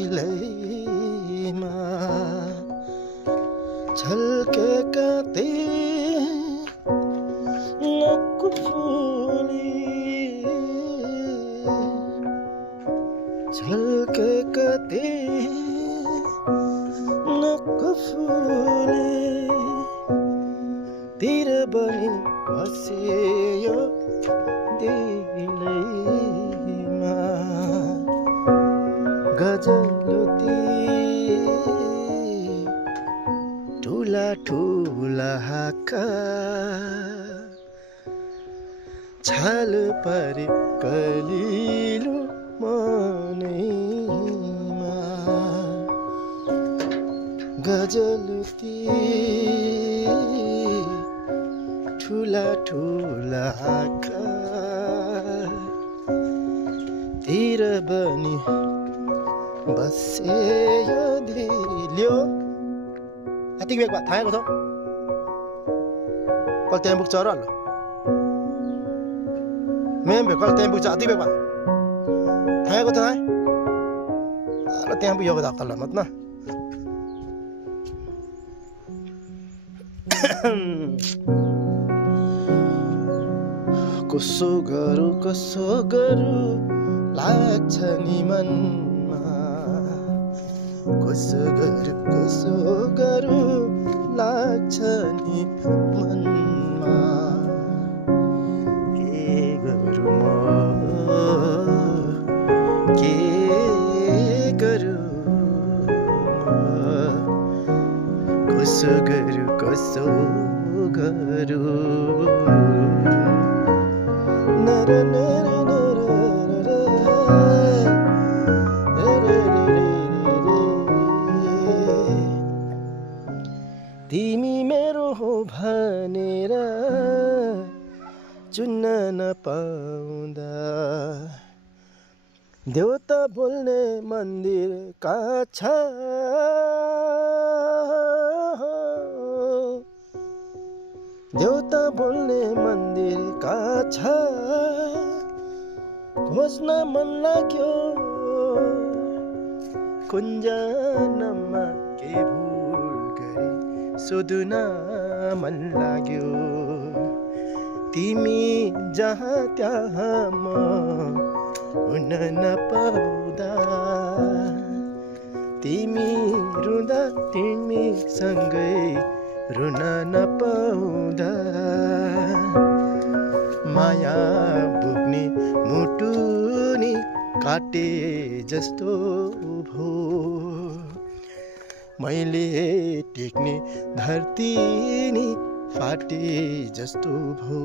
दिलैमा झल्केका ती नक्कु फुली झल्केका ती नक्कु फुली तिर बनि बस्यो दिलैमा गजलुती ठुला ठुला हाका छाल परे कलिलो मनैमा गजलुती ठुला ठुला हाका तिर बनि बस्यो दिल्यो यति बेग भए थाहेको छ कल त्यहाँ पुग्छ र ल मेम भे कल त्यहाँ पुग्छ अति बेग भए थाहेको छ थाहे ल त्यहाँ पुगेको धक्का ल मत न कसो गरौँ लाग्छ नि मनमा कसो गरौँ लाग्छ नि मनमा के गरौँ कसो गरौँ तिमी मेरो हो भनेर चुन्न नपाउँदा देउता बोल्ने मन्दिर कहाँ छ देउता बोल्ने मन्दिर कहाँ छ खोज्न मन लाग्यो कुञ्जनमा के भुल गरे सोध्न मन लाग्यो तिमी जहाँ त्यहाँ म हुन नपाउँदा तिमी रुँदा तिमी सँगै रुन नपाउँदा माया बोक्ने मुटु नि काटे जस्तो भो मैले टेक्ने धरती नि फाटे जस्तो भो